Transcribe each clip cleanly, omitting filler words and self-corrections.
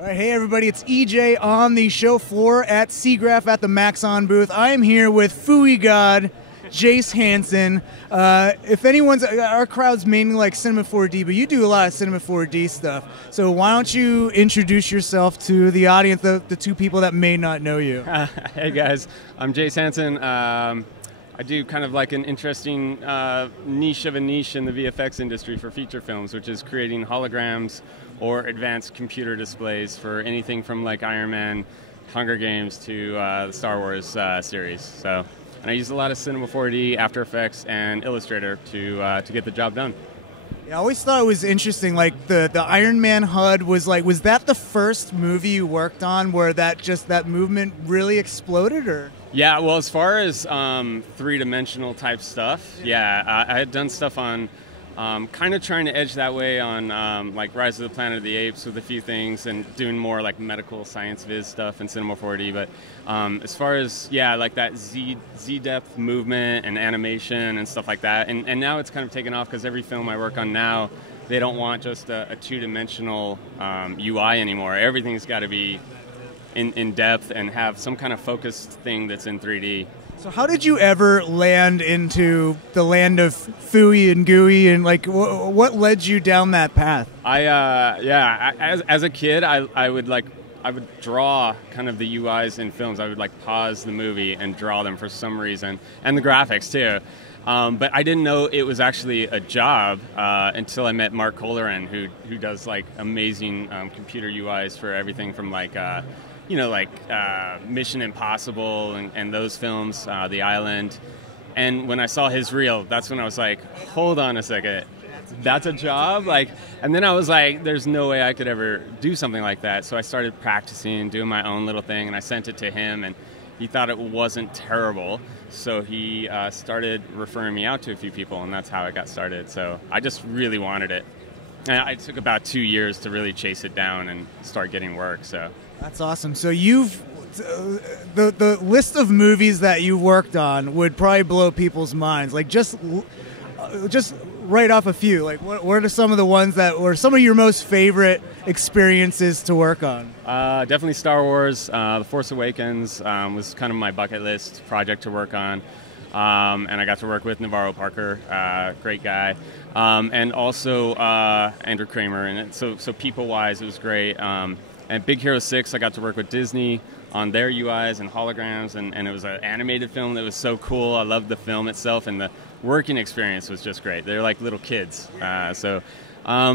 All right, hey everybody, it's EJ on the show floor at Siggraph at the Maxon booth. I am here with FUI god, Jayse Hansen. If anyone's, our crowd's mainly like Cinema 4D, but you do a lot of Cinema 4D stuff. So why don't you introduce yourself to the audience, the two people that may not know you. Hey guys, I'm Jayse Hansen. I do kind of like an interesting niche of a niche in the VFX industry for feature films, which is creating holograms or advanced computer displays for anything from like Iron Man, Hunger Games to the Star Wars series. So, and I use a lot of Cinema 4D, After Effects, and Illustrator to get the job done. Yeah, I always thought it was interesting. Like the Iron Man HUD was that the first movie you worked on where that movement really exploded, or? Yeah, well, as far as three-dimensional type stuff, yeah, I had done stuff on kind of trying to edge that way on like Rise of the Planet of the Apes with a few things and doing more like medical science viz stuff in Cinema 4D. But as far as, yeah, like that Z-depth movement and animation and stuff like that. And now it's kind of taken off because every film I work on now, they don't want just a two-dimensional UI anymore. Everything's got to be in depth and have some kind of focused thing that's in 3D. So how did you ever land into the land of FUI and GUI, and like what led you down that path? As a kid, I would draw kind of the UIs in films. I would like pause the movie and draw them for some reason, and the graphics too. But I didn't know it was actually a job until I met Mark Colleran, who does like amazing computer UIs for everything from like Mission Impossible and those films, The Island. And when I saw his reel, that's when I was like, hold on a second, that's a job? And then I was like, there's no way I could ever do something like that. So I started practicing, doing my own little thing, and I sent it to him, and he thought it wasn't terrible. So he started referring me out to a few people, and that's how I got started. So I just really wanted it. And it took about 2 years to really chase it down and start getting work, so. That's awesome. So you've the list of movies that you worked on would probably blow people's minds. Like just write off a few. Like what are some of the ones that were some of your most favorite experiences to work on? Definitely Star Wars. The Force Awakens was kind of my bucket list project to work on. And I got to work with Navarro Parker, great guy, and also Andrew Kramer. And so people-wise, it was great. And Big Hero 6, I got to work with Disney on their UIs and holograms, and it was an animated film that was so cool. I loved the film itself, and the working experience was just great. They're like little kids. And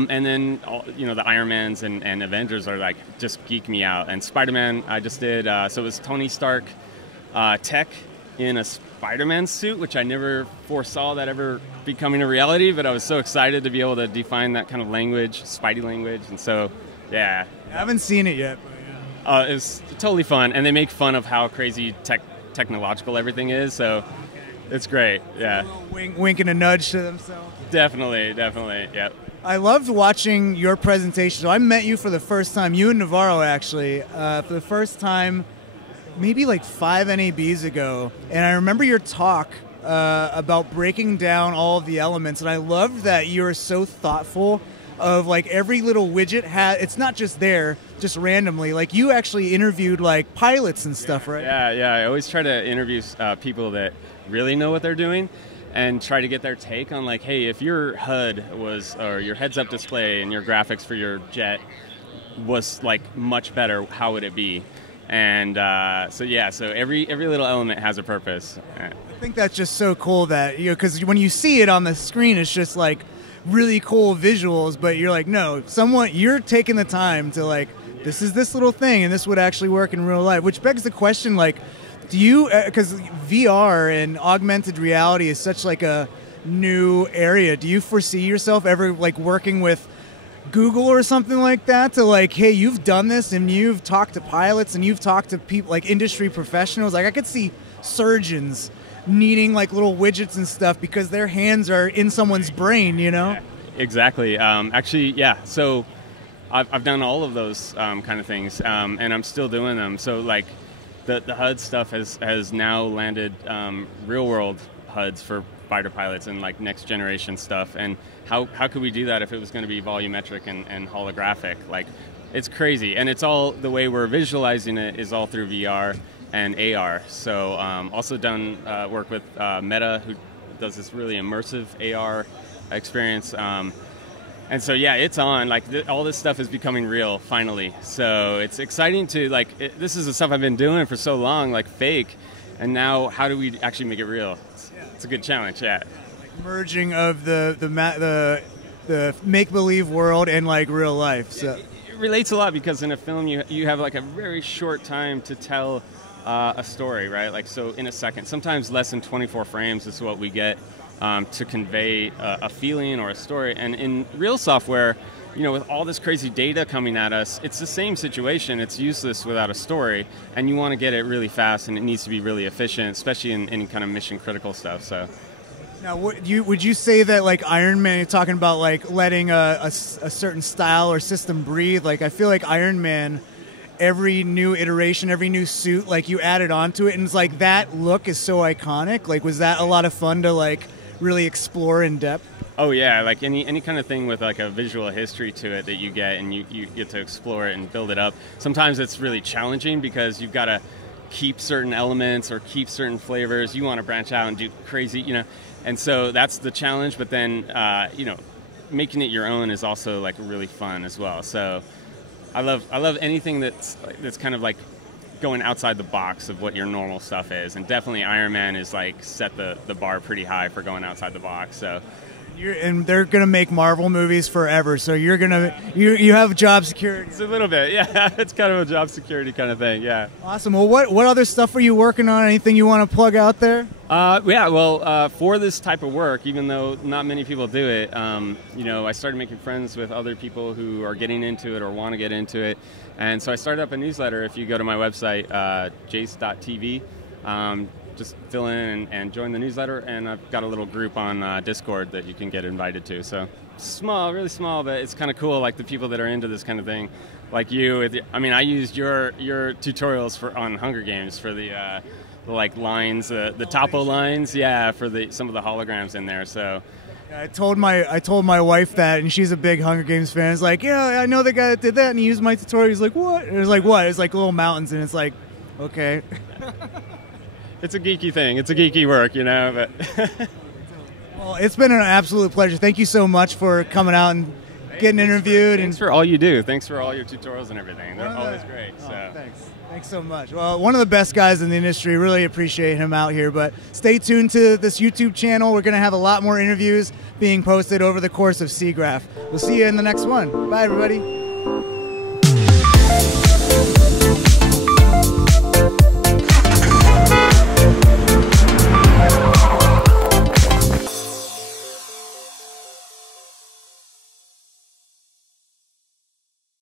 then, the Iron Mans and Avengers are like, just geek me out. And Spider-Man, I just did, so it was Tony Stark tech in a Spider-Man suit, which I never foresaw that ever becoming a reality, but I was so excited to be able to define that kind of language, Spidey language, and so, yeah. I haven't seen it yet, but yeah. It was totally fun, and they make fun of how crazy technological everything is, so it's great, yeah. A little wink and a nudge to themselves. Definitely, yep. I loved watching your presentation. So I met you for the first time, you and Navarro actually, for the first time maybe like 5 NABs ago, and I remember your talk about breaking down all of the elements, and I loved that you were so thoughtful of like every little widget it's not just there just randomly. Like you actually interviewed like pilots and stuff, right? Yeah. I always try to interview people that really know what they're doing and try to get their take on like, hey, if your HUD or your heads-up display and your graphics for your jet was like much better, how would it be? And so every little element has a purpose. I think that's just so cool that, because when you see it on the screen, it's just like really cool visuals, but you're like, no, you're taking the time to like, this is this little thing, and this would actually work in real life, which begs the question, like, do you, because VR and augmented reality is such like a new area, do you foresee yourself ever like working with Google or something like that to like, hey, you've done this and you've talked to pilots and you've talked to people like industry professionals? Like I could see surgeons needing like little widgets and stuff because their hands are in someone's brain, Yeah, exactly. Actually, yeah. So I've done all of those kind of things, and I'm still doing them. So like the HUD stuff has now landed real world HUDs for fighter pilots and like next generation stuff. And how could we do that if it was going to be volumetric and holographic? Like It's crazy, and it's all the way we're visualizing it is all through VR and AR. So also done work with Meta, who does this really immersive AR experience. And so yeah, it's on. Like all this stuff is becoming real finally. So it's exciting to this is the stuff I've been doing for so long, like fake, and now how do we actually make it real? It's a good challenge. Yeah. Like merging of the make-believe world and like real life. So it relates a lot because in a film you have like a very short time to tell a story, right? Like so in a second, sometimes less than 24 frames is what we get to convey a feeling or a story. And in real software, with all this crazy data coming at us, it's the same situation. It's useless without a story, and you want to get it really fast, and it needs to be really efficient, especially in any kind of mission critical stuff. So. Now, would you say that like Iron Man, you're talking about like letting a certain style or system breathe? Like I feel like Iron Man, every new iteration, every new suit, like you added onto it, and it's like that look is so iconic. Like was that a lot of fun to like really explore in depth? Oh yeah, like any kind of thing with like a visual history to it that you get and you get to explore it and build it up. Sometimes it's really challenging because you've got to keep certain elements or keep certain flavors. You want to branch out and do crazy, and so that's the challenge. But then, making it your own is also like really fun as well. So I love anything that's kind of like going outside the box of what your normal stuff is, and definitely Iron Man is like set the bar pretty high for going outside the box. So. And they're gonna make Marvel movies forever, so you're gonna you have job security. It's a little bit, yeah. It's kind of a job security kind of thing, yeah. Awesome. Well, what other stuff are you working on? Anything you want to plug out there? For this type of work, even though not many people do it, I started making friends with other people who are getting into it or want to get into it, and so I started up a newsletter. If you go to my website, jayse.tv. Just fill in and join the newsletter, and I've got a little group on Discord that you can get invited to. So small, really small, but it's kind of cool. Like the people that are into this kind of thing, like you. I used your tutorials on Hunger Games for the like lines, the topo lines, for some of the holograms in there. So. I told my wife that, and she's a big Hunger Games fan. It's like, yeah, I know the guy that did that, and he used my tutorial. He's like, what? And it's like, what? It's like little mountains, and it's like, okay. It's a geeky thing. It's a geeky work, but. Well, it's been an absolute pleasure. Thank you so much for coming out and getting interviewed. Thanks for all you do. Thanks for all your tutorials and everything. They're always great. So. Thanks so much. Well, one of the best guys in the industry. Really appreciate him out here. But stay tuned to this YouTube channel. We're going to have a lot more interviews being posted over the course of Siggraph. We'll see you in the next one. Bye, everybody.